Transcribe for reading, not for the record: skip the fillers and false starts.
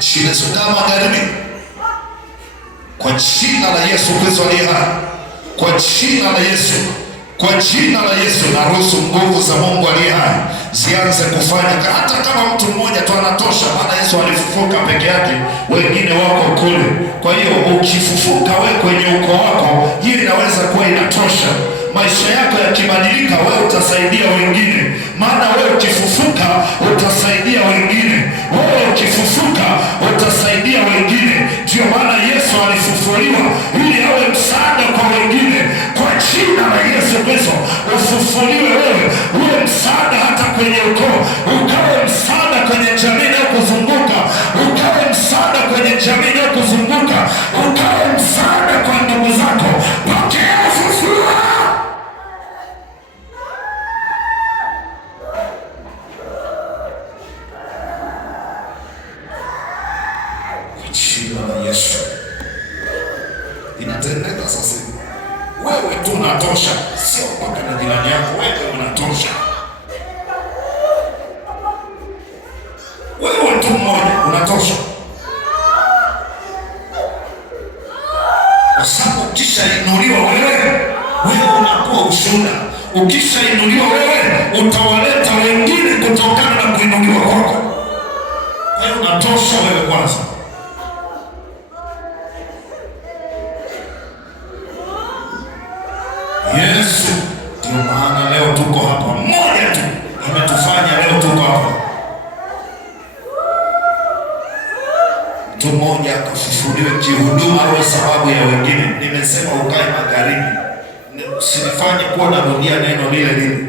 Shida Sudan Magharibi, kwa jina la Yesu Kristo aliye hai, kwa jina la Yesu, kwa jina la Yesu, naruhusu nguvu za Mungu aliye hai zianze kufanya. Hata kama mtu mmoja tu anatosha, maana Yesu alifufuka peke yake, wengine wako kule. Kwa hiyo ukifufuka wewe kwenye ukoo wako, hiyo inaweza kuwa inatosha. Maisha yako yakibadilika, wewe utasaidia wengine, maana wewe ukifufuka utasaidia wengine, wewe ukifufuka utasaidia wengine. Ndio maana Yesu alifufuliwa ili awe msaada kwa wengine. Kwa jina la Yesu Kristo, ufufuliwe wewe, uwe msaada hata kwenye ukoo, ukawe msaada kwenye jamii na kuzunguka, ukawe msaada kwenye jamii na kuzunguka, ukawe msaada kwa ndugu zako. Pokea ufufuo. Jina la Yesu inatendeka sasa. Wewe tu unatosha, sio mpaka na jirani yako. Wewe unatosha, wewe tu mmoja unatosha, kwa sababu ukishainuliwa wewe unakuwa ushuhuda. Ukishainuliwa wewe utawaleta wengine kutokana na kuinuliwa kwako. Wewe unatosha, wewe kwanza. Yesu, ndio maana leo tuko hapa. Mmoja tu ametufanya leo tuko hapa. Mtu mmoja akafufuliwa kihuduma kwa sababu ya wengine. Nimesema ukae magharibi, usinifanye kuwa narudia neno lile lile.